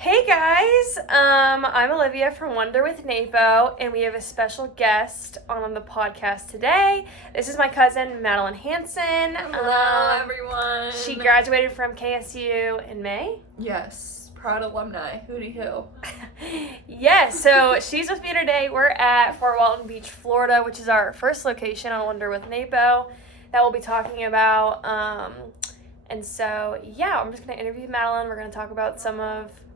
Hey guys, I'm Olivia from Wonder with NAPO, and we have a special guest on the podcast today. This is my cousin, Madilyn Hansen. Hello, everyone. She graduated from KSU in May. Yes, proud alumni, hootie hoo. Yes, so she's with me today. We're at Fort Walton Beach, Florida, which is our first location on Wonder with NAPO that we'll be talking about. And so, yeah, I'm just going to interview Madilyn. We're going to talk about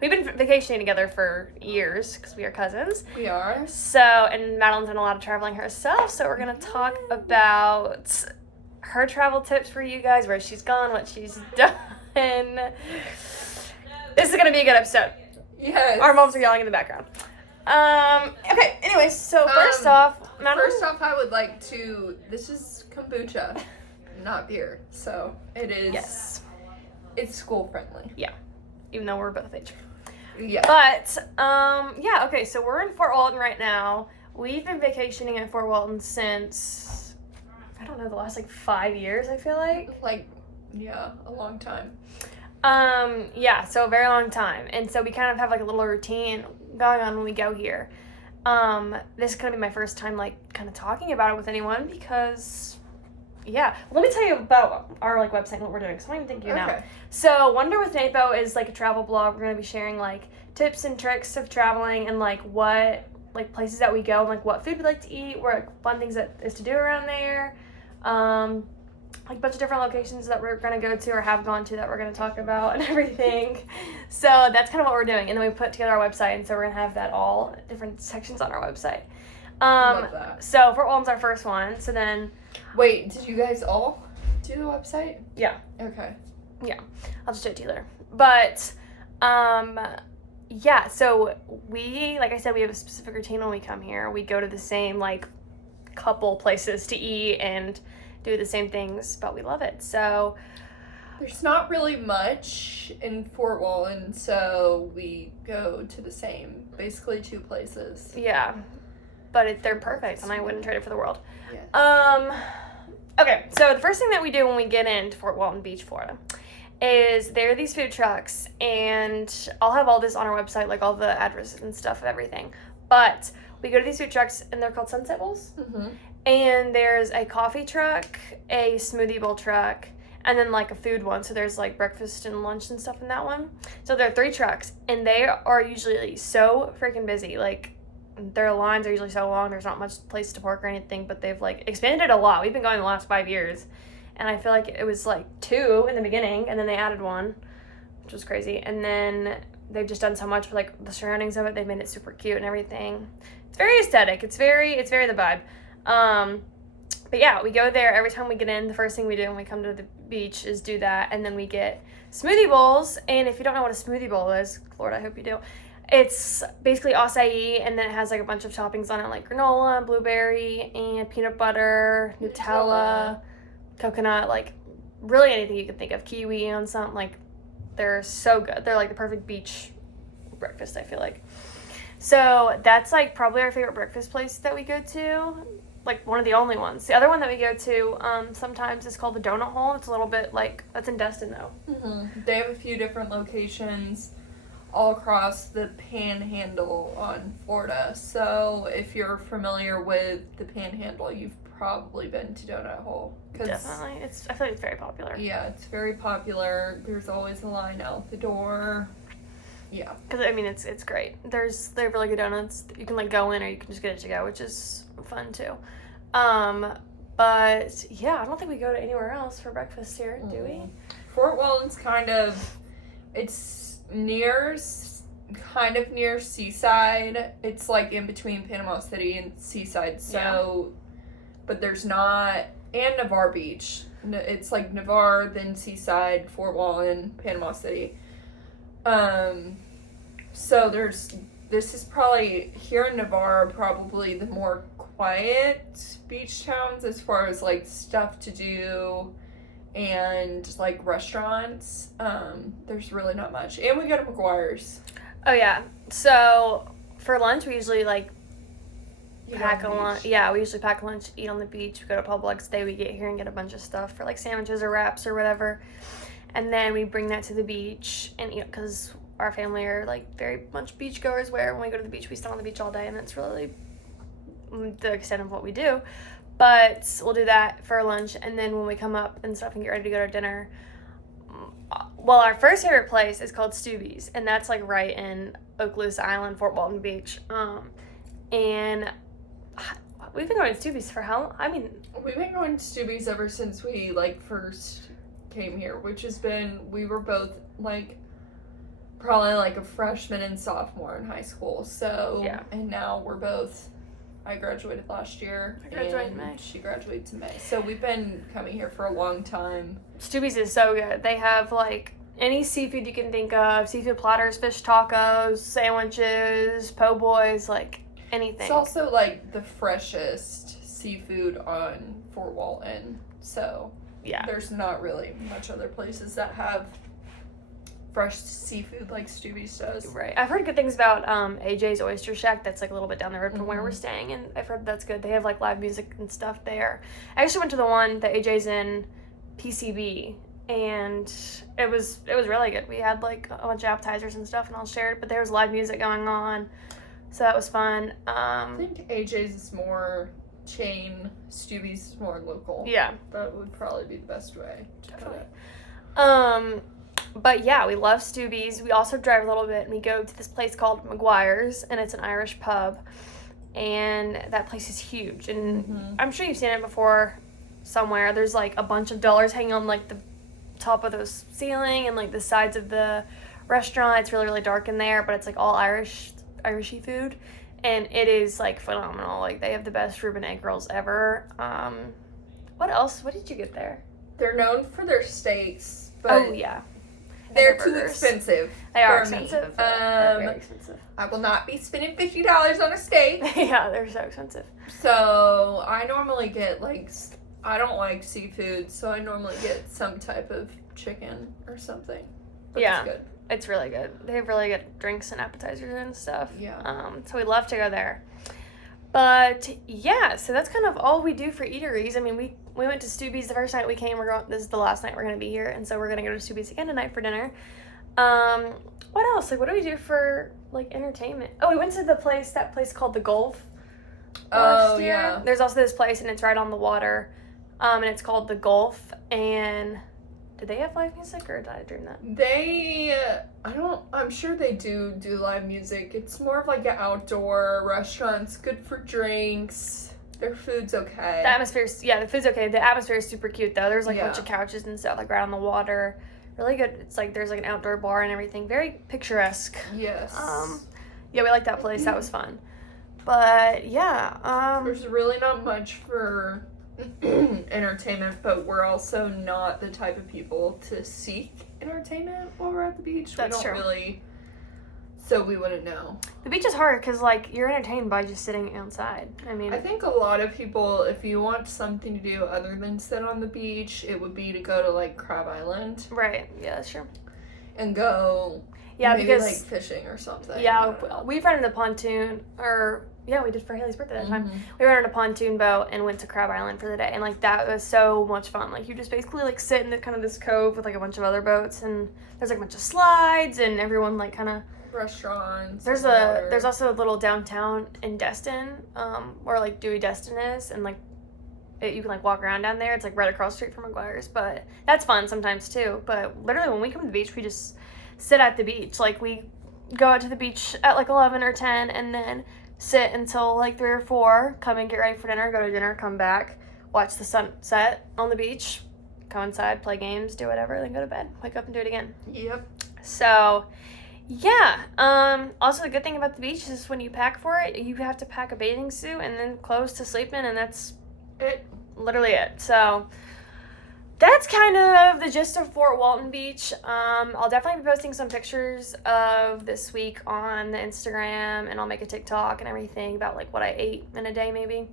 we've been vacationing together for years because we are cousins. We are. So, and Madilyn's done a lot of traveling herself, so we're going to talk about her travel tips for you guys, where she's gone, what she's done. This is going to be a good episode. Yes. Our moms are yelling in the background. Okay, anyways, so first off, Madilyn. First off, I would like to, this is kombucha, not beer, so it is. Yes. It's school friendly. Yeah, even though we're both age. Yeah. But, yeah, okay, so we're in Fort Walton right now. We've been vacationing at Fort Walton since, I don't know, the last, 5 years, I feel like. Yeah, a long time. Yeah, so a very long time. And so we kind of have, a little routine going on when we go here. This is going to be my first time, kind of talking about it with anyone because... Yeah. Let me tell you about our, website and what we're doing, because I don't even think you know. Okay. So, Wonder with NAPO is, a travel blog. We're going to be sharing, tips and tricks of traveling and, what, places that we go and, what food we like to eat, what fun things that is to do around there. A bunch of different locations that we're going to go to or have gone to that we're going to talk about and everything. So, that's kind of what we're doing. And then we put together our website, and so we're going to have that all different sections on our website. Love that. So, Fort Walton's our first one. So then... Wait, did you guys all do the website? Yeah. Okay. Yeah. I'll just show it to you later. But, yeah, so we, like I said, we have a specific routine when we come here. We go to the same, couple places to eat and do the same things, but we love it. So... There's not really much in Fort Walton, so we go to the same, basically 2 places. Yeah. But they're perfect, and I wouldn't trade it for the world. Yes. Okay, so the first thing that we do when we get into Fort Walton Beach, Florida, is there are these food trucks, and I'll have all this on our website, all the addresses and stuff of everything. But we go to these food trucks, and they're called Sunset Bowls. Mm-hmm. And there's a coffee truck, a smoothie bowl truck, and then a food one. So there's breakfast and lunch and stuff in that one. So there are 3 trucks, and they are usually so freaking busy. Their lines are usually so long, there's not much place to park or anything, but they've expanded a lot. We've been going the last 5 years, and I feel like it was 2 in the beginning, and then they added 1, which was crazy. And then they've just done so much for the surroundings of it. They've made it super cute and everything. It's very aesthetic. It's very the vibe. But yeah, we go there every time we get in. The first thing we do when we come to the beach is do that, and then we get smoothie bowls. And if you don't know what a smoothie bowl is, Florida, I hope you do. It's basically acai, and then it has a bunch of toppings on it, like granola, blueberry, and peanut butter, Nutella, coconut, really anything you can think of, kiwi on something. They're so good. They're the perfect beach breakfast, I feel like. So that's probably our favorite breakfast place that we go to, one of the only ones. The other one that we go to sometimes is called the Donut Hole. It's a little bit that's in Destin though. Mm-hmm. They have a few different locations all across the Panhandle on Florida. So if you're familiar with the Panhandle, you've probably been to Donut Hole. Definitely. I feel like it's very popular. Yeah, it's very popular. There's always a line out the door. Yeah. Because, it's great. They have really good donuts. You can, go in or you can just get it to go, which is fun, too. But, yeah, I don't think we go to anywhere else for breakfast here, do we? Fort Walton's it's kind of near Seaside. It's in between Panama City and Seaside. So, but there's not, and Navarre Beach. It's Navarre, then Seaside, Fort Walton, Panama City. So this is probably, here in Navarre, probably the more quiet beach towns as far as stuff to do and restaurants. There's really not much, and we go to McGuire's. Oh yeah, so for lunch we usually pack a lunch. Yeah, we usually pack a lunch, eat on the beach. We go to Publix. Day we get here and get a bunch of stuff for sandwiches or wraps or whatever. and then we bring that to the beach and eat, because our family are like very much beach goers, where when we go to the beach we stay on the beach all day, and that's really the extent of what we do. But we'll do that for lunch, and then when we come up and stuff and get ready to go to dinner, well, our first favorite place is called Stubby's, and that's like right in Okaloosa Island, Fort Walton Beach. And we've been going to Stubby's for how long? I mean, we've been going to Stubby's ever since we like first came here, which has been, we were both like probably like a freshman and sophomore in high school. So yeah. And now we're both, I graduated last year. I graduated in and May. She graduates in May. So we've been coming here for a long time. Stubby's is so good. They have like any seafood you can think of, seafood platters, fish tacos, sandwiches, po' boys, like anything. It's also like the freshest seafood on Fort Walton. So yeah, there's not really much other places that have fresh seafood like Stubby's does. Right. I've heard good things about AJ's Oyster Shack. That's like a little bit down the road from where we're staying, and I've heard that's good. They have like live music and stuff there. I actually went to the one that AJ's in PCB, and it was really good. We had like a bunch of appetizers and stuff, and I'll share it, but there was live music going on, so that was fun. I think AJ's is more chain, Stubby's is more local. Yeah. That would probably be the best way to put it. But yeah, we love Stubby's. We also drive a little bit, and we go to this place called McGuire's, and it's an Irish pub, and that place is huge, and I'm sure you've seen it before somewhere. There's like a bunch of dollars hanging on like the top of the ceiling and like the sides of the restaurant. It's really, really dark in there, but it's like all Irishy food, and it is like phenomenal. Like they have the best Reuben egg rolls ever. What else? What did you get there? They're known for their steaks, but oh yeah, they're too expensive. They are for expensive. Me. They're very expensive. I will not be spending $50 on a steak. Yeah, they're so expensive. So I normally get like, I don't like seafood, so I normally get some type of chicken or something. But yeah, it's good. It's really good. They have really good drinks and appetizers and stuff. Yeah. So we love to go there. But yeah, so that's kind of all we do for eateries. I mean, we went to Stubby's the first night we came. This is the last night we're gonna be here, and so we're gonna go to Stubby's again tonight for dinner. What else? Like, what do we do for like entertainment? Oh, we went to that place called the Gulf. Oh year. yeah. There's also this place, and it's right on the water, and it's called the Gulf. And did they have live music, or did I dream that? I'm sure they do live music. It's more of like an outdoor restaurant. It's good for drinks. Their food's okay. The food's okay. The atmosphere is super cute, though. There's like a bunch of Yeah. couches and stuff, like right on the water. Really good. It's like there's like an outdoor bar and everything. Very picturesque. Yes. Yeah, we like that place. That was fun. But yeah, There's really not much for entertainment, but we're also not the type of people to seek entertainment while we're at the beach. That's we don't true. really, so we wouldn't know. the beach is hard because like you're entertained by just sitting outside. I mean, I think a lot of people, if you want something to do other than sit on the beach, it would be to go to like Crab Island right? Yeah, that's true. and go Yeah, maybe because like fishing or something. I yeah, don't know. we've rented a pontoon, or yeah, we did for Haley's birthday that time. Mhm. We rented a pontoon boat and went to Crab Island for the day, and like that was so much fun. Like you just basically like sit in the kind of this cove with like a bunch of other boats, and there's like a bunch of slides, and everyone like kind of Restaurants. there's water. there's also a little downtown in Destin, where like Dewey Destin is, and like you can like walk around down there. It's like right across the street from McGuire's, but that's fun sometimes too. But literally when we come to the beach, we just sit at the beach. Like we go out to the beach at like 11 or 10, and then sit until like 3 or 4, come and get ready for dinner, go to dinner, come back, watch the sunset on the beach, go inside, play games, do whatever, then go to bed, wake up and do it again. Yep. So yeah, also the good thing about the beach is when you pack for it, you have to pack a bathing suit and then clothes to sleep in, and that's literally it. So that's kind of the gist of Fort Walton Beach. I'll definitely be posting some pictures of this week on the Instagram, and I'll make a TikTok and everything about like what I ate in a day maybe.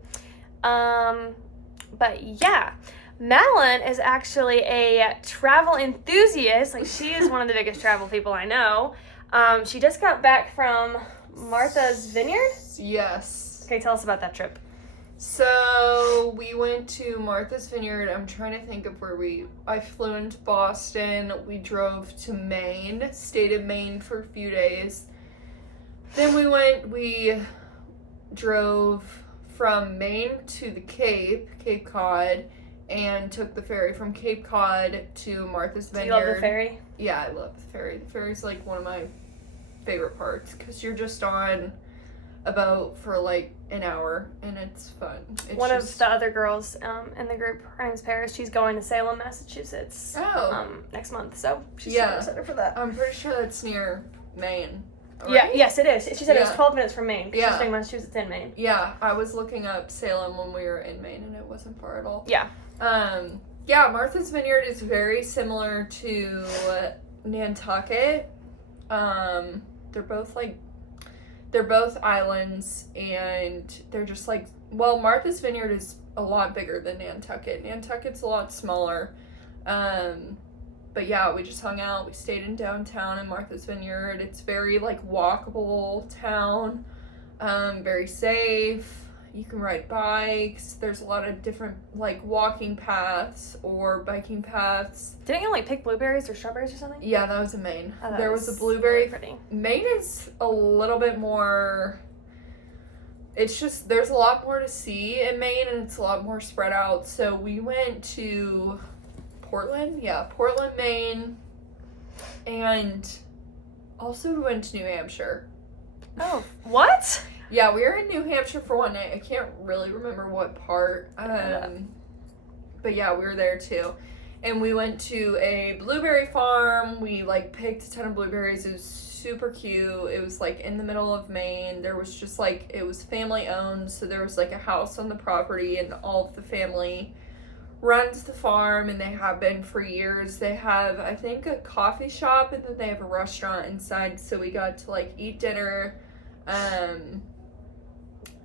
But yeah, Madilyn is actually a travel enthusiast. Like she is one of the biggest travel people I know. She just got back from Martha's Vineyard. Yes. Okay, tell us about that trip. So we went to Martha's Vineyard. I'm trying to think of where I flew into Boston. We drove to Maine, stayed in Maine for a few days. Then we drove from Maine to the Cape Cod, and took the ferry from Cape Cod to Martha's Vineyard. Do you love the ferry? Yeah, I love the ferry. The ferry's like one of my favorite parts because you're just on a boat for like an hour and it's fun. One of the other girls in the group, her name's Paris, she's going to Salem, Massachusetts next month, so she's super excited for that. I'm pretty sure that's near Maine. Right? Yeah, yes it is. She said it was 12 minutes from Maine because she's staying in Massachusetts and Maine. Yeah, I was looking up Salem when we were in Maine and it wasn't far at all. Yeah. Martha's Vineyard is very similar to Nantucket. They're both islands, and they're just like, well, Martha's Vineyard is a lot bigger than Nantucket. Nantucket's a lot smaller. But yeah, we just hung out. We stayed in downtown in Martha's Vineyard. It's very like walkable town, very safe. You can ride bikes. There's a lot of different like walking paths or biking paths. Didn't you like pick blueberries or strawberries or something? Yeah, that was in Maine. Oh, there was a blueberry. Really pretty. Maine is a little bit more. It's just there's a lot more to see in Maine, and it's a lot more spread out. So we went to Portland, Maine, and also we went to New Hampshire. Oh, what? Yeah, we were in New Hampshire for one night. I can't really remember what part. But yeah, we were there too. And we went to a blueberry farm. We like picked a ton of blueberries. It was super cute. It was like in the middle of Maine. There was just like, it was family owned. So there was like a house on the property, and all of the family runs the farm, and they have been for years. They have, I think, a coffee shop, and then they have a restaurant inside. So we got to like eat dinner.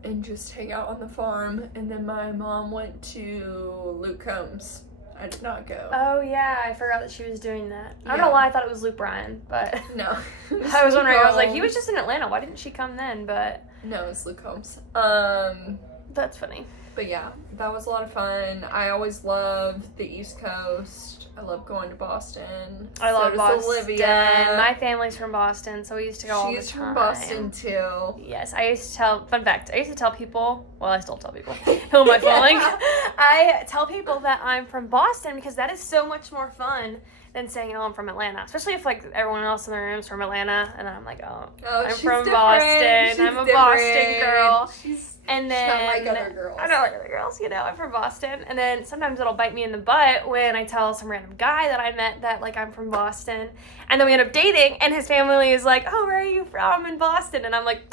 And just hang out on the farm. And then my mom went to Luke Combs. I did not go. Oh yeah, I forgot that she was doing that. I don't know why I thought it was Luke Bryan, but no. I was wondering. I was like, he was just in Atlanta. Why didn't she come then? But no, it's Luke Combs. That's funny. But yeah, that was a lot of fun. I always loved the East Coast. I love going to Boston. I love Boston. Olivia. My family's from Boston, so we used to go all the time. She's from Boston too. Yes, I used to tell, fun fact, I used to tell people, well, I still tell people, who am I fooling? I tell people that I'm from Boston because that is so much more fun than saying, oh, I'm from Atlanta. Especially if, like, everyone else in the room is from Atlanta, and then I'm like, I'm from Boston. I'm a Boston girl. And then, she's not like other girls. I'm not like other girls, I'm from Boston. And then sometimes it'll bite me in the butt when I tell some random guy that I met that, like, I'm from Boston. And then we end up dating, and his family is like, oh, where are you from? In Boston. And I'm like,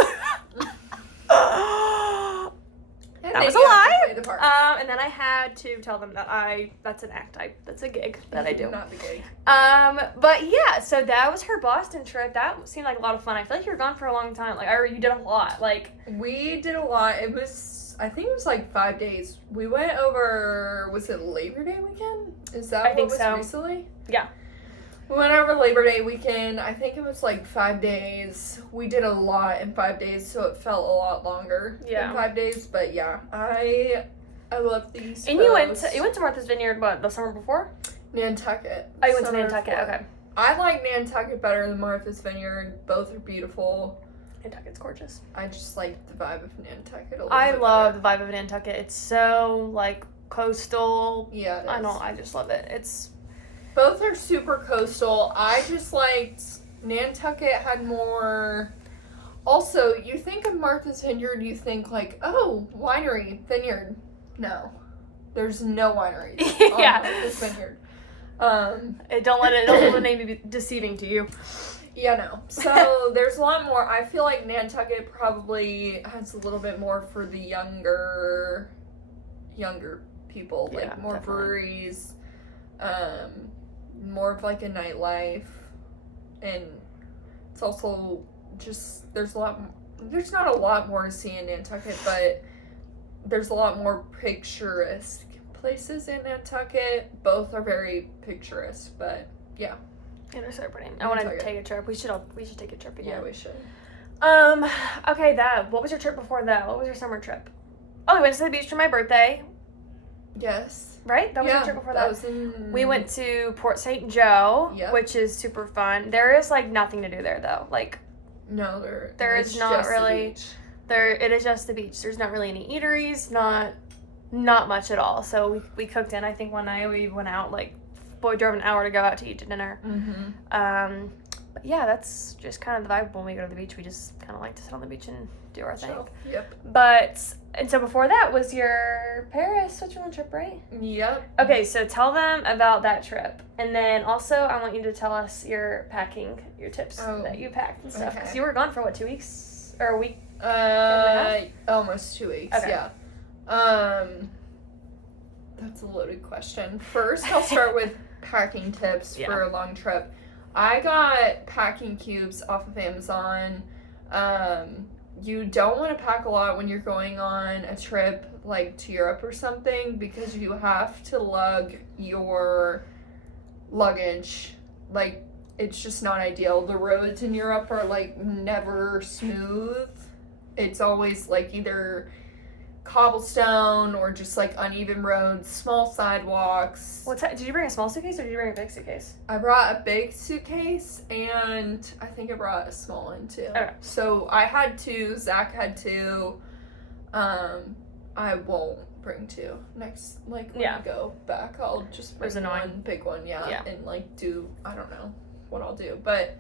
that was a lie. And then I had to tell them that that's an act. That's a gig that I do. Not the gig. But yeah, so that was her Boston trip. That seemed like a lot of fun. I feel like you were gone for a long time. Like, you did a lot. Like, we did a lot. I think it was like 5 days. We went over, was it Labor Day weekend? Is that what was recently? Yeah. We went over Labor Day weekend. I think it was like 5 days. We did a lot in 5 days, so it felt a lot longer than 5 days. But yeah, I love the East Coast. And you went to Martha's Vineyard, what, the summer before? Nantucket. Oh, you went to Nantucket, okay. I like Nantucket better than Martha's Vineyard. Both are beautiful. Nantucket's gorgeous. I just like the vibe of Nantucket a little bit I love the vibe of Nantucket. It's so, like, coastal. Yeah, it is. I just love it. Both are super coastal. I just liked Nantucket had more. Also, you think of Martha's Vineyard, you think like, oh, winery, vineyard. No, there's no wineries on Martha's Vineyard. Don't let the name be deceiving to you. Yeah, no. So there's a lot more. I feel like Nantucket probably has a little bit more for the younger people, like more definitely. Breweries. More of like a nightlife, and it's also just there's not a lot more to see in Nantucket, but there's a lot more picturesque places in Nantucket. Both are very picturesque, but yeah. Yeah, they're so pretty. I want to take a trip. We should take a trip again. Yeah, we should. Okay, what was your trip before that? What was your summer trip? Oh, we went to the beach for my birthday. Yes. Right? That was our trip before that. Was in... We went to Port St. Joe, Yep. which is super fun. There is, like, nothing to do there, though. Like, no, there is not really... The beach. It is just the beach. There's not really any eateries, not much at all. So we cooked in, I think, one night. We went out, like, boy drove an hour to go out to eat dinner. Mm-hmm. But yeah, that's just kind of the vibe when we go to the beach. We just kind of like to sit on the beach and do our thing. Yep. And so before that was your Paris, Switzerland trip, right? Yep. Okay, so tell them about that trip. And then also I want you to tell us your tips that you packed and stuff. Because you were gone for, what, 2 weeks? Or a week? Almost 2 weeks, okay. Yeah. That's a loaded question. First, I'll start with packing tips for a long trip. I got packing cubes off of Amazon. You don't want to pack a lot when you're going on a trip like to Europe or something because you have to lug your luggage. Like, it's just not ideal. The roads in Europe are like never smooth. It's always like either cobblestone or just like uneven roads, small sidewalks. Did you bring a small suitcase or did you bring a big suitcase? I brought a big suitcase and I think I brought a small one too. Okay. So I had two, Zach had two. I won't bring two. Next, like when we go back, I'll just bring one big one, and like do, I don't know what I'll do. But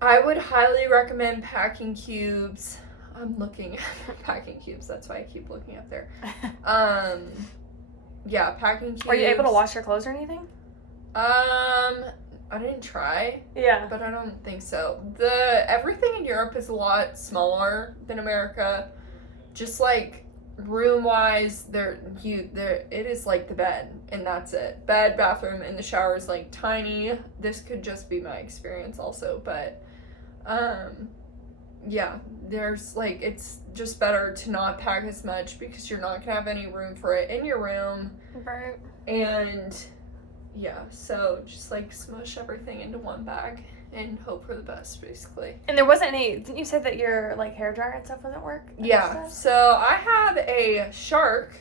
I would highly recommend packing cubes. I'm looking at packing cubes. That's why I keep looking up there. Yeah, packing cubes. Are you able to wash your clothes or anything? I didn't try. Yeah. But I don't think so. Everything in Europe is a lot smaller than America. Just like room-wise, it is like the bed, and that's it. Bed, bathroom, and the shower is like tiny. This could just be my experience also, but yeah, there's like, it's just better to not pack as much because you're not gonna have any room for it in your room. Right. And yeah, so just like smush everything into one bag and hope for the best, basically. And there wasn't any, didn't you say that your like hair dryer and stuff wasn't work? Yeah, so I have a Shark,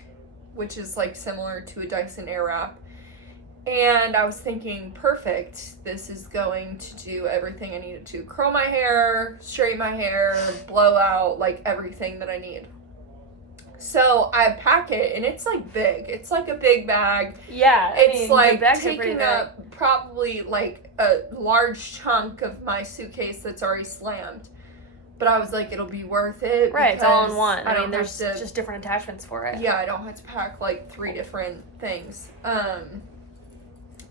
which is like similar to a Dyson Airwrap. And I was thinking, perfect, this is going to do everything I needed to. Curl my hair, straighten my hair, blow out, like everything that I need. So I pack it, and it's like big. It's like a big bag. Yeah, it's like taking up probably like a large chunk of my suitcase that's already slammed. But I was like, it'll be worth it. Right, it's all in one. I mean, there's to, just different attachments for it. Yeah, I don't have to pack like 3 different things.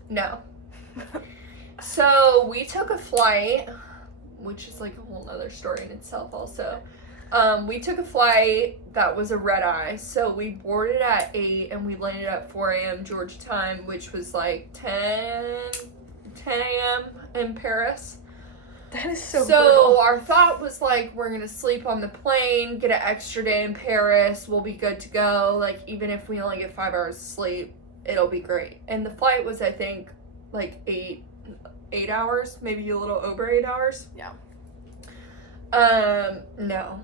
No. So we took a flight, which is like a whole nother story in itself also. We took a flight that was a red eye. So we boarded at 8 and we landed at 4 a.m. Georgia time, which was like 10 a.m. in Paris. That is so brutal. Our thought was like, we're going to sleep on the plane, get an extra day in Paris, we'll be good to go. Like, even if we only get 5 hours of sleep, it'll be great. And the flight was, I think, like 8 hours, maybe a little over 8 hours. Yeah. No.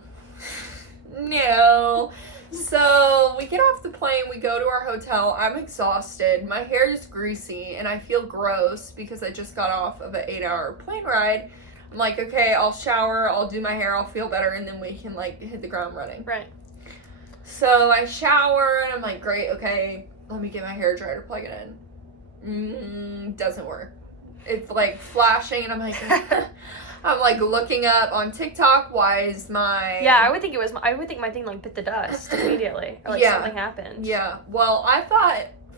No. So we get off the plane, we go to our hotel. I'm exhausted. My hair is greasy and I feel gross because I just got off of an 8-hour plane ride. I'm like, okay, I'll shower, I'll do my hair, I'll feel better, and then we can like hit the ground running. Right. So I shower and I'm like, great, okay, let me get my hair dryer to plug it in. Doesn't work. It's like flashing and I'm like, I'm like looking up on TikTok, why is my... Yeah, I would think my thing like bit the dust immediately. Or like something happened. Yeah, well, I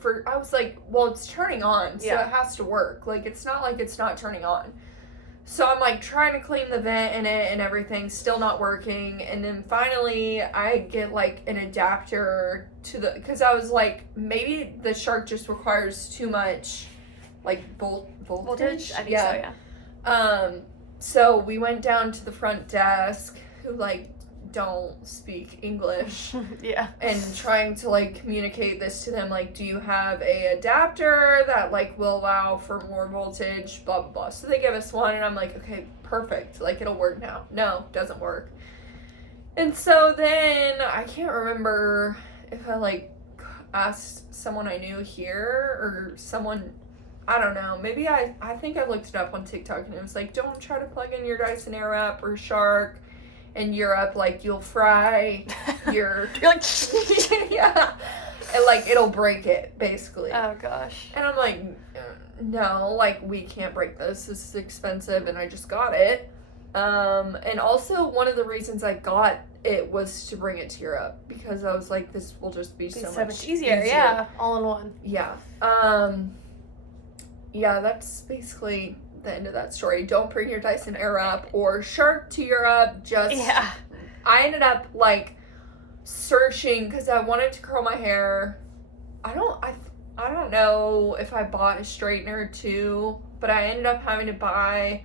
was like, well, it's turning on, so it has to work. Like, it's not like it's not turning on. So I'm like trying to clean the vent in it and everything, still not working. And then finally I get like an adapter to because I was like, maybe the Shark just requires too much like voltage. I think so, yeah. So we went down to the front desk, who like don't speak English. Yeah. And trying to like communicate this to them, like, do you have a adapter that like will allow for more voltage, blah blah blah. So they give us one and I'm like, okay, perfect, like it'll work now. No, doesn't work. And so then I can't remember if I like asked someone I knew here or someone, I don't know. Maybe I think I looked it up on TikTok and it was like, don't try to plug in your Dyson Airwrap or Shark in Europe, like you'll fry your You're like yeah, and like it'll break it basically. oh gosh. And I'm like, no, like we can't break this. This is expensive, and I just got it. And also one of the reasons I got it was to bring it to Europe because I was like, this will just be so much easier. Yeah, all in one. Yeah. Yeah, that's basically the end of that story. Don't bring your Dyson Airwrap or Shark to Europe. Just I ended up like searching because I wanted to curl my hair. I don't know if I bought a straightener too, but I ended up having to buy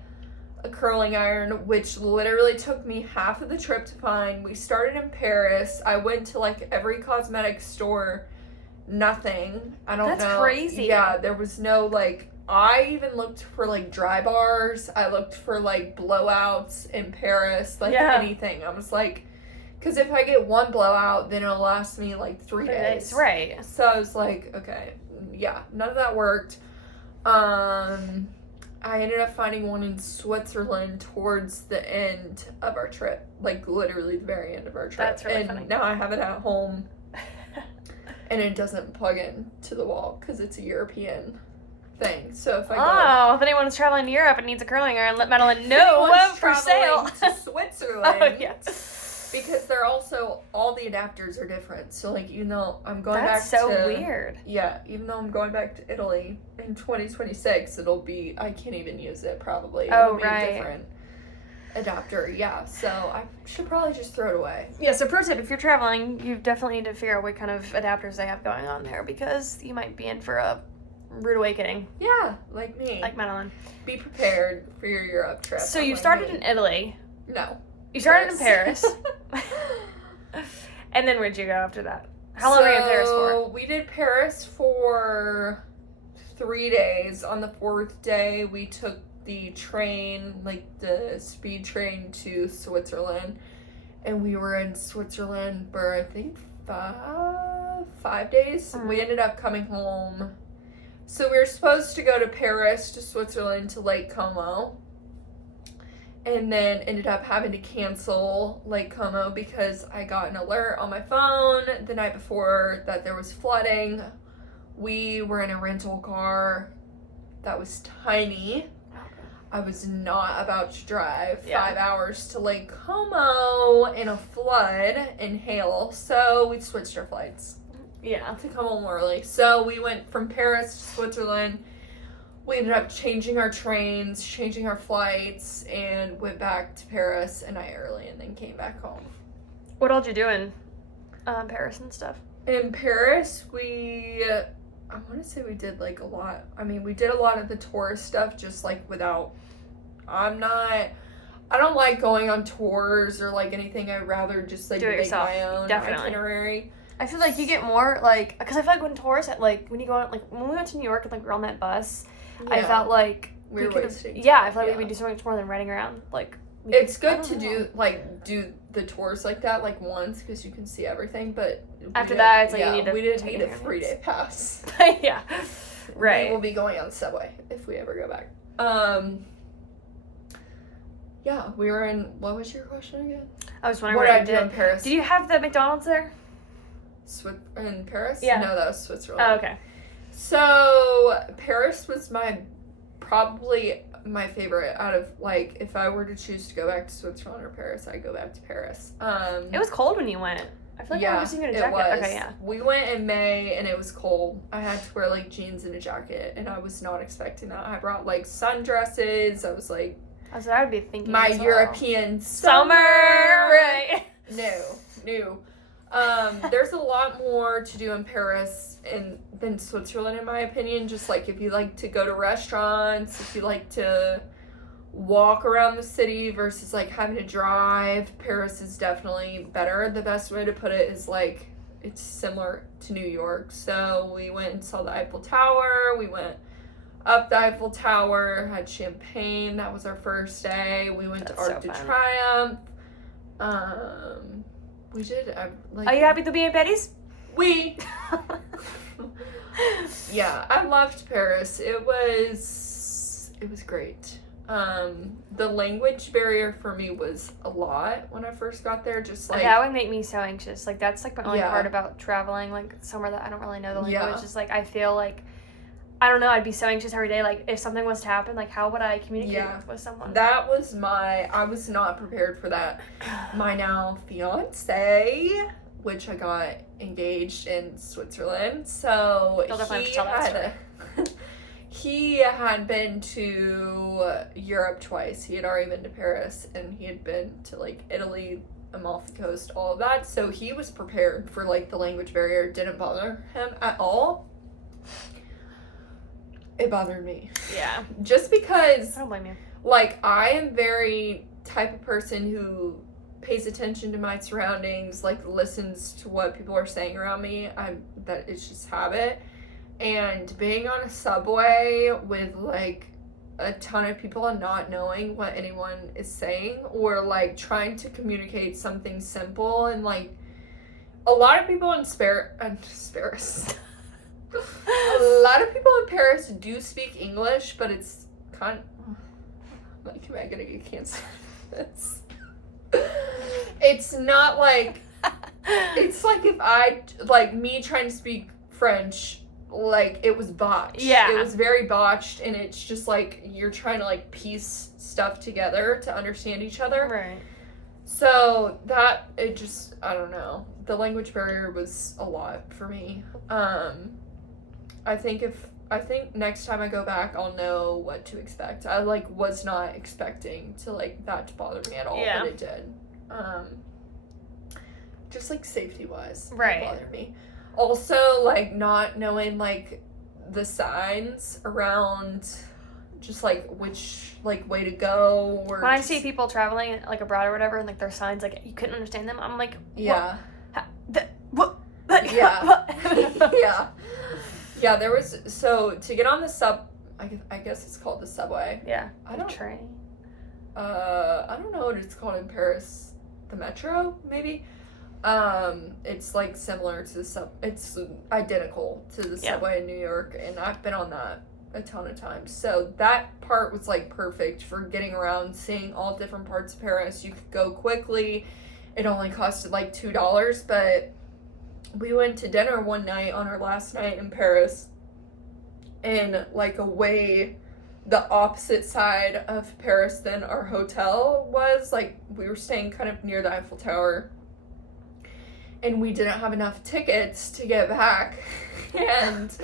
a curling iron, which literally took me half of the trip to find. We started in Paris. I went to like every cosmetic store. Nothing. I don't know. That's crazy. Yeah, there was no like. I even looked for like dry bars. I looked for like blowouts in Paris, like anything. I was like, because if I get one blowout, then it'll last me like 3 days. Right. So I was like, okay, yeah, none of that worked. I ended up finding one in Switzerland towards the end of our trip, like literally the very end of our trip. That's really funny. And now I have it at home, and it doesn't plug in to the wall because it's a European thing. So if I go, if anyone's traveling to Europe and needs a curling iron, let Madilyn know for sale. To Switzerland. Oh, yeah. Because they're also, all the adapters are different. So like, even though I'm going That's back so to weird. Yeah, even though I'm going back to Italy in 2026, it'll be, I can't even use it probably. It'll be a different adapter. Yeah, so I should probably just throw it away. Yeah, so pro tip, if you're traveling, you definitely need to figure out what kind of adapters they have going on there because you might be in for a rude awakening. Yeah, like me. Like Madilyn. Be prepared for your Europe trip. So you started in Italy. No. You started in Paris. And then where'd you go after that? How long were you in Paris for? We did Paris for 3 days. On the 4th day, we took the train, like the speed train to Switzerland. And we were in Switzerland for, I think, 5 days. Mm-hmm. We ended up coming home. So we were supposed to go to Paris, to Switzerland, to Lake Como. And then ended up having to cancel Lake Como because I got an alert on my phone the night before that there was flooding. We were in a rental car that was tiny. I was not about to drive 5 hours to Lake Como in a flood and hail, so we switched our flights. Yeah. To come home early. So we went from Paris to Switzerland. We ended up changing our trains, changing our flights, and went back to Paris a night early and then came back home. What all did you do in Paris and stuff? In Paris, I want to say we did like a lot. I mean, we did a lot of the tourist stuff just like without, I don't like going on tours or like anything. I'd rather just like make my own itinerary. I feel like you get more like, because I feel like when tourists, like when you go on, like when we went to New York and like we were on that bus, I felt like we were wasting time. Yeah, I felt like we would do so much more than riding around. Like it's good to do the tours like that like once because you can see everything, but after that it's like you need to. We didn't need a 3-day pass. Yeah, right. We will be going on the subway if we ever go back. Yeah, we were in. What was your question again? I was wondering what I did in Paris. Did you have the McDonald's there? In Paris? Yeah. No, that was Switzerland. Oh, okay. So Paris was probably my favorite out of like if I were to choose to go back to Switzerland or Paris, I'd go back to Paris. It was cold when you went. I feel like I remember seeing you in a jacket. It was. Okay, yeah. We went in May and it was cold. I had to wear like jeans and a jacket and I was not expecting that. I brought like sundresses. I was like, so I would be thinking my European summer. Right. No. There's a lot more to do in Paris than Switzerland, in my opinion. Just like if you like to go to restaurants, if you like to walk around the city versus like having to drive, Paris is definitely better. The best way to put it is like it's similar to New York. So we went and saw the Eiffel Tower. We went up the Eiffel Tower, had champagne. That was our first day. We went to Arc de Triomphe. We did, like... Are you happy to be in Paris? We! Yeah, I loved Paris. It was great. The language barrier for me was a lot when I first got there, just like... That would make me so anxious. Like, that's, like, my only Yeah. part about traveling, like, somewhere that I don't really know the language. Yeah. Just, like, I feel like, I don't know, I'd be so anxious every day. Like, if something was to happen, like, how would I communicate Yeah. with someone? That was I was not prepared for that. My now fiance, which I got engaged in Switzerland, so You'll definitely have to tell that story. he had been to Europe twice. He had already been to Paris, and he had been to, like, Italy, Amalfi Coast, all of that, so he was prepared for, like, the language barrier. Didn't bother him at all. It bothered me. Yeah. Just because... I don't blame you. Like, I am very type of person who pays attention to my surroundings, like, listens to what people are saying around me. That it's just habit. And being on a subway with, like, a ton of people and not knowing what anyone is saying, or, like, trying to communicate something simple, and, like, a lot of people in Paris. A lot of people in Paris do speak English, but it's kind of... Like, am I gonna get canceled for this? It's not like... It's like if I... Like, me trying to speak French, like, it was botched. Yeah. It was very botched, and it's just, like, you're trying to, like, piece stuff together to understand each other. Right. So, that, it just... I don't know. The language barrier was a lot for me. I think next time I go back, I'll know what to expect. I, like, was not expecting to, like, that to bother me at all, Yeah. but it did. Just, like, safety-wise, Right. it bothered me. Also, like, not knowing, like, the signs around just, like, which, like, way to go, or... When I see people traveling, like, abroad or whatever, and, like, their signs, like, you couldn't understand them, I'm like, what? Yeah. What? Yeah. Yeah. Yeah, there was... So, to get on the I guess it's called the subway. Yeah. I don't... Train. I don't know what it's called in Paris. The metro, maybe? It's, like, similar to it's identical to the subway in New York, and I've been on that a ton of times. So that part was, like, perfect for getting around, seeing all different parts of Paris. You could go quickly. It only costed, like, $2, but we went to dinner one night on our last night in Paris, and, like, away the opposite side of Paris than our hotel was. Like, we were staying kind of near the Eiffel Tower, and we didn't have enough tickets to get back, and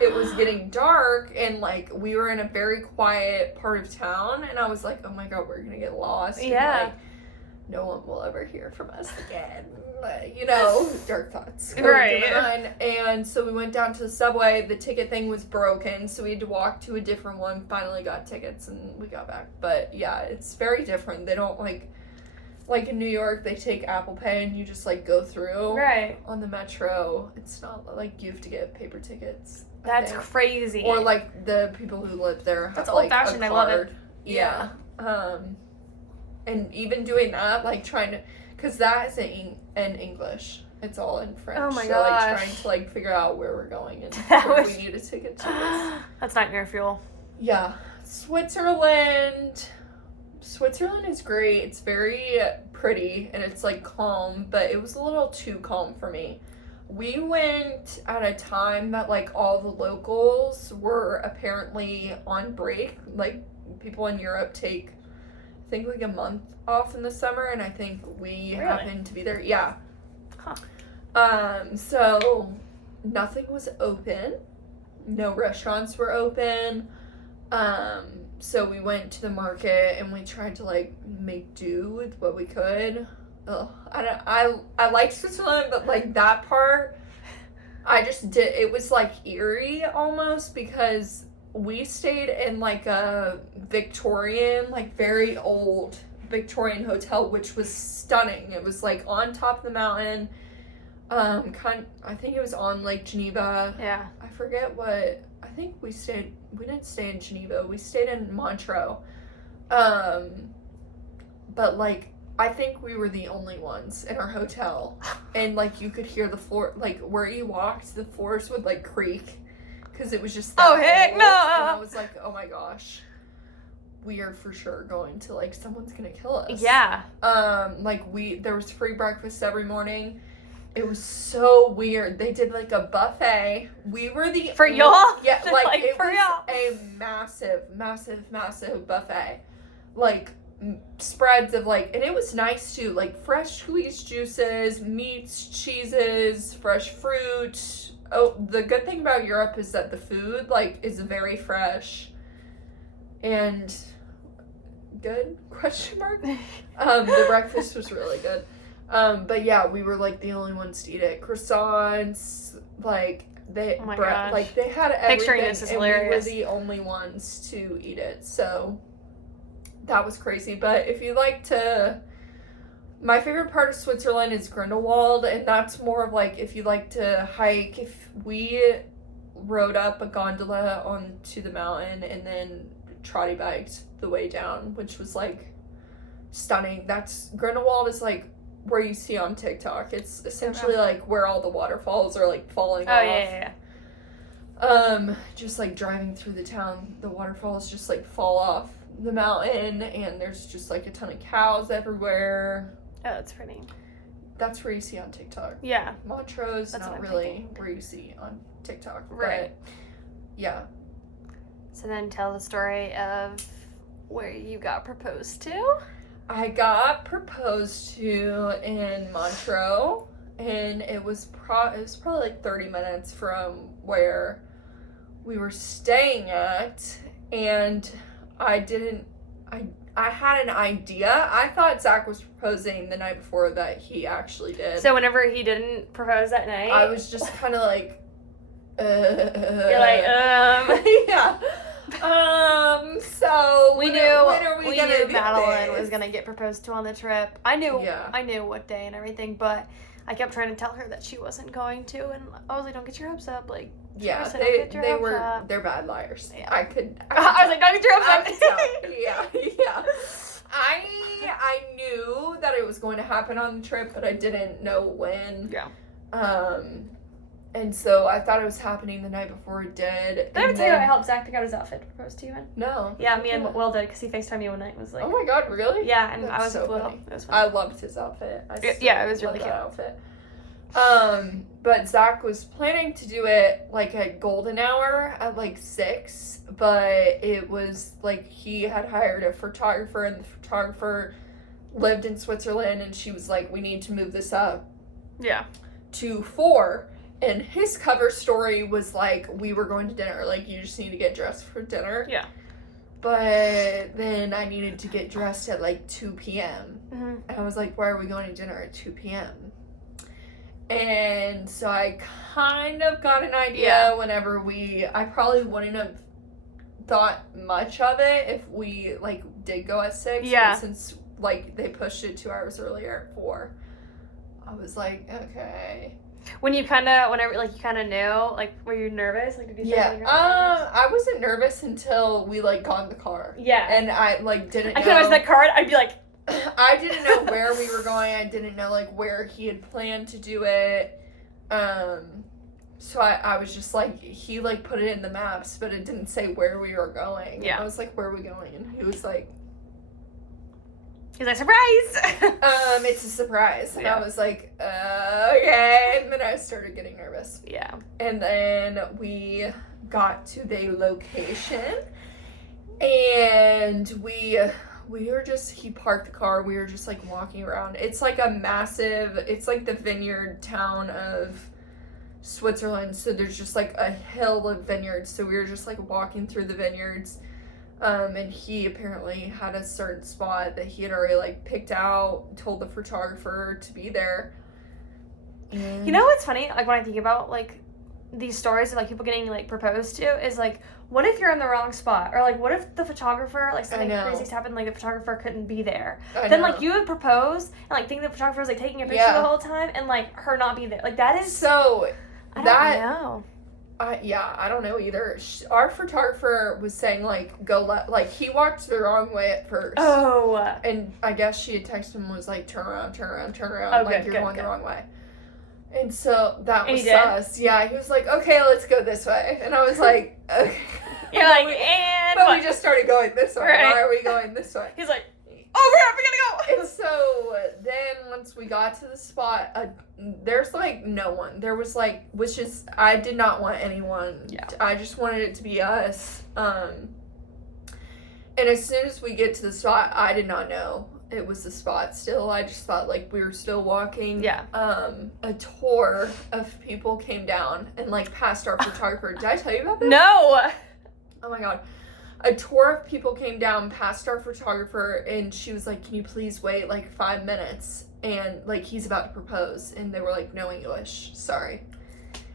it was getting dark, and, like, we were in a very quiet part of town, and I was like, oh my god, we're gonna get lost. Yeah. And, like, no one will ever hear from us again. You know, dark thoughts. Right. And so we went down to the subway. The ticket thing was broken, so we had to walk to a different one. Finally got tickets, and we got back. But yeah, it's very different. They don't, like in New York, they take Apple Pay and you just, like, go through. Right. On the metro, it's not like you have to get paper tickets. That's crazy. Or, like, the people who live there have, That's like, old-fashioned. a I love it. card. Yeah. And even doing that, like, trying to... Because that is in English. It's all in French. Oh my so, gosh. like, trying to, like, figure out where we're going and That we need a ticket to this. That's nightmare fuel. Yeah. Switzerland is great. It's very pretty, and it's, like, calm, but it was a little too calm for me. We went at a time that, like, all the locals were apparently on break. Like, people in Europe take... I think, like, a month off in the summer, and I think we happened to be there. Yeah. Huh. So nothing was open. No restaurants were open. So we went to the market and we tried to, like, make do with what we could. Ugh. I liked Switzerland, but, like, that part, it was, like, eerie almost, because we stayed in, like, a Victorian, like, very old Victorian hotel, which was stunning. It was, like, on top of the mountain. I think it was on Lake Geneva. Yeah. I forget what. I think we didn't stay in Geneva. We stayed in Montreux. But, like, I think we were the only ones in our hotel. And, like, you could hear the floor, like, where you walked, the floors would, like, creak. Because it was just that heck old. no! And I was like, oh my gosh. We are for sure going to, like, someone's gonna kill us. Yeah. Like, there was free breakfast every morning. It was so weird. They did, like, a buffet. We were the... For y'all? Yeah, like it for was y'all. a massive buffet. Like, spreads of, like... And it was nice, too. Like, fresh squeezed juices, meats, cheeses, fresh fruit. Oh, the good thing about Europe is that the food, like, is very fresh. And... good? Question mark? The breakfast was really good. But yeah, we were like the only ones to eat it. Croissants, like they like they had everything. Picturing this is hilarious. We were the only ones to eat it. So that was crazy. But if you like to, my favorite part of Switzerland is Grindelwald, and that's more of like if you like to hike. If we rode up a gondola onto the mountain and then trotty biked the way down, which was like stunning. Grindelwald is like where you see on TikTok. It's essentially like where all the waterfalls are like falling off. Yeah. Just like driving through the town, the waterfalls just like fall off the mountain, and there's just like a ton of cows everywhere. Oh, that's pretty. That's where you see on TikTok. Yeah. Montrose, that's not really where you see on TikTok. Right. But yeah. So then tell the story of where you got proposed to. I got proposed to in Montreux, and it was probably like 30 minutes from where we were staying at, and I had an idea. I thought Zach was proposing the night before that he actually did. So whenever he didn't propose that night, I was just kind of like, you're like, yeah. So we when knew are we gonna do Madilyn this? was gonna get proposed to on the trip. I knew Yeah. what day and everything, but I kept trying to tell her that she wasn't going to, and I was like, don't get your hopes up. Like, yeah, they're they're bad liars. Yeah. I could I was like, don't get your hopes up. Yeah. I knew that it was going to happen on the trip, but I didn't know when. Yeah. And so I thought it was happening the night before it did. Did I ever tell you I helped Zach pick out his outfit to propose to you in? No. Yeah, me and Will did, because he FaceTimed me one night and was like... Oh my god, really? Yeah, and That's I was so with Will. funny. It was fun. I loved his outfit. Yeah, it was really cute. That outfit. But Zach was planning to do it, like, at golden hour at, like, 6, but it was, like, he had hired a photographer, and the photographer lived in Switzerland, and she was like, we need to move this up. Yeah. To 4. And his cover story was like, we were going to dinner, like, you just need to get dressed for dinner. Yeah. But then I needed to get dressed at, like, 2 p.m. Mm-hmm. And I was like, why are we going to dinner at 2 p.m.? And so I kind of got an idea whenever I probably wouldn't have thought much of it if we, like, did go at 6. Yeah. But since, like, they pushed it 2 hours earlier at 4, I was like, okay. When you kind of, whenever, like, you kind of knew, like, were you nervous? Like, did you Yeah. nervous? I wasn't nervous until we, like, got in the car. Yeah. And I, like, didn't know. I can imagine that card, I'd be like... I didn't know where we were going. I didn't know, like, where he had planned to do it. So I was just like, he, like, put it in the maps, but it didn't say where we were going. Yeah. And I was like, where are we going? And he was like... He's like, surprise! It's a surprise. And Yeah. I was like, okay. And then I started getting nervous. Yeah. And then we got to the location, and we were just, he parked the car, we were just, like, walking around. It's like it's like the vineyard town of Switzerland, so there's just, like, a hill of vineyards, so we were just, like, walking through the vineyards. And he apparently had a certain spot that he had already, like, picked out, told the photographer to be there. And You know what's funny? Like, when I think about, like, these stories of, like, people getting, like, proposed to, is, like, what if you're in the wrong spot? Or, like, what if the photographer, like, something crazy's happened, like, the photographer couldn't be there? Then, like, you would propose, and, like, think the photographer was, like, taking a picture the whole time, and, like, her not be there. Like, that is... So, I don't know. I don't know either. Our photographer was saying, like, go left. Like, he walked the wrong way at first. Oh. And I guess she had texted him and was like, turn around. Oh, like, good, you're good, going good. the wrong way. And so that And was he did? sus. Yeah, he was like, okay, let's go this way. And I was like, okay. You're like, and But what? we just started going this way. Right. Why are we going this way? He's like, oh, we gotta go. And so then once we got to the spot, there's like no one. There was like, which is, I did not want anyone. Yeah. I just wanted it to be us. And as soon as we get to the spot, I did not know it was the spot still. I just thought like we were still walking. Yeah. A tour of people came down and like passed our photographer. Did I tell you about this? No. Oh my god. A tour of people came down past our photographer, and she was like, can you please wait like 5 minutes? And like, he's about to propose. And they were like, no English. Sorry.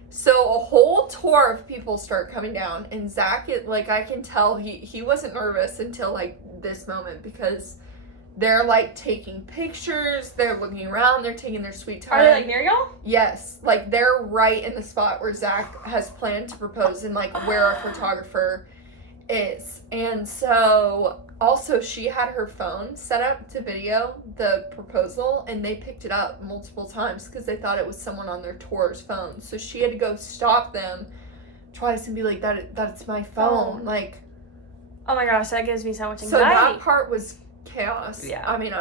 So a whole tour of people start coming down, and Zach, like, I can tell he wasn't nervous until like this moment, because they're like taking pictures, they're looking around, they're taking their sweet time. Are they like near y'all? Yes. Like, they're right in the spot where Zach has planned to propose, and like where our photographer is. And so also she had her phone set up to video the proposal, and they picked it up multiple times because they thought it was someone on their tour's phone. So she had to go stop them twice and be like, that's my phone. Like, oh my gosh, that gives me so much so anxiety. that part was chaos. Yeah. I mean,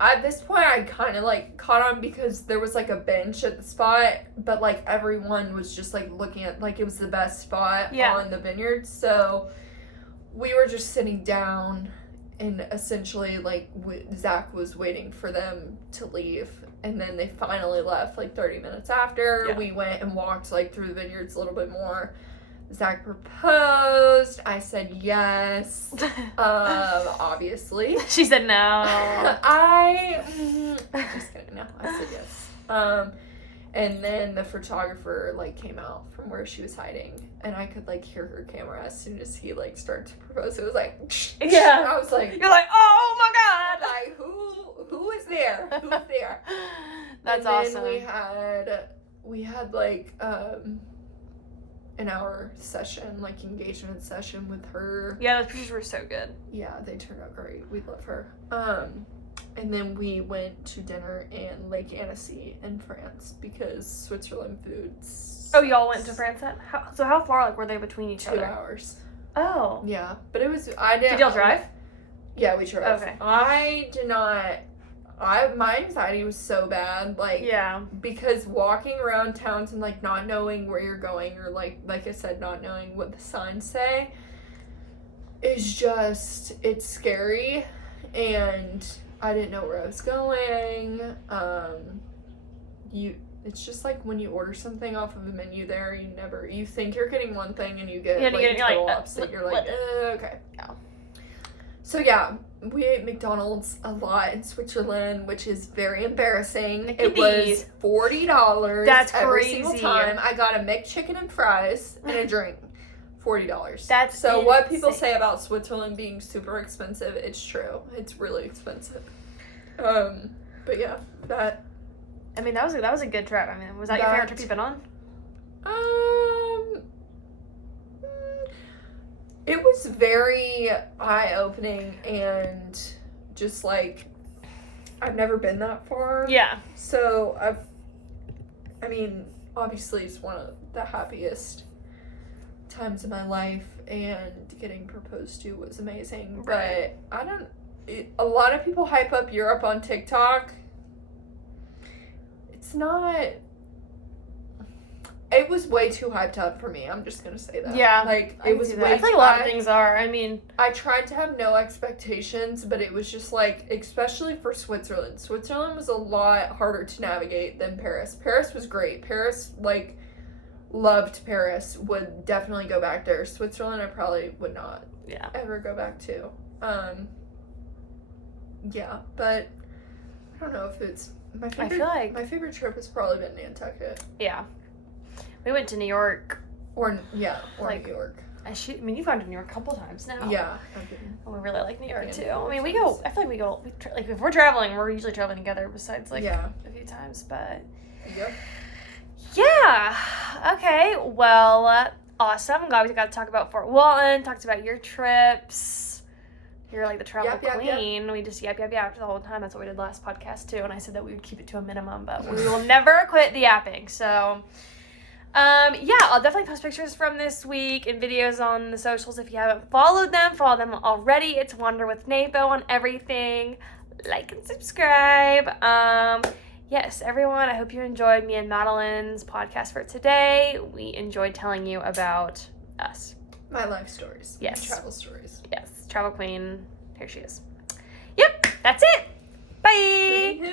at this point I kind of like caught on, because there was like a bench at the spot, but like everyone was just like looking at, like, it was the best spot on the vineyard. So we were just sitting down, and essentially like Zach was waiting for them to leave, and then they finally left like 30 minutes after. Yeah. We went and walked like through the vineyards a little bit more. Zach proposed. I said yes. Obviously. She said no. Just kidding. No, I said yes. And then the photographer like came out from where she was hiding, and I could like hear her camera as soon as he like started to propose. It was like, yeah. I was like, you're like, oh my god. like who is there? Who's there? That's and awesome. Then we had like an hour session, like engagement session with her. Yeah, those pictures were so good. Yeah, they turned out great. We love her. And then we went to dinner in Lake Annecy in France, because Switzerland foods. Oh, y'all went to France then? How far like were they between each 2 other? hours. Oh. Yeah, but it was, Did y'all drive? Yeah, we drove. Okay. I did not, my anxiety was so bad, like, Yeah. because walking around towns and like not knowing where you're going, or like I said, not knowing what the signs say, is just, it's scary. And I didn't know where I was going. It's just like when you order something off of a menu there, you think you're getting one thing and you get like the total opposite. You're like, okay. Yeah. So yeah, we ate McDonald's a lot in Switzerland, which is very embarrassing. It was $40. That's every crazy. single time. I got a McChicken and fries and a drink. $40. That's so insane. What people say about Switzerland being super expensive, it's true. It's really expensive. But yeah, that. I mean, that was a good trip. I mean, was that your favorite trip you've been on? It was very eye-opening, and just like, I've never been that far. Yeah. So I mean, obviously it's one of the happiest times of my life, and getting proposed to was amazing. Right. But a lot of people hype up Europe on TikTok. It's not. It was way too hyped up for me. I'm just gonna say that. Yeah. Like, I it was way I feel like too a lot of high. things are. I mean, I tried to have no expectations, but it was just like, especially for Switzerland. Switzerland was a lot harder to navigate than Paris. Paris was great. Paris, like, loved Paris. Would definitely go back there. Switzerland, I probably would not ever go back to. Yeah, but I don't know if it's my favorite. I feel like my favorite trip has probably been Nantucket. Yeah. We went to New York. Or New York. I mean, you've gone to New York a couple times now. Yeah. We really like New York, Yeah, too. I mean, I feel like if we're traveling, we're usually traveling together besides, like, a few times, but... Yep. Yeah. Okay. Well, awesome. I'm glad we got to talk about Fort Walton, talked about your trips. You're like the travel queen. We just yap the whole time. That's what we did last podcast too. And I said that we would keep it to a minimum, but we will never quit the yapping. So, yeah, I'll definitely post pictures from this week and videos on the socials. If you haven't followed them, follow them already. It's Wander with NAPO on everything. Like and subscribe. Yes, everyone, I hope you enjoyed me and Madilyn's podcast for today. We enjoyed telling you about us. My life stories. Yes. My travel stories. Yes, travel queen. Here she is. Yep, that's it. Bye.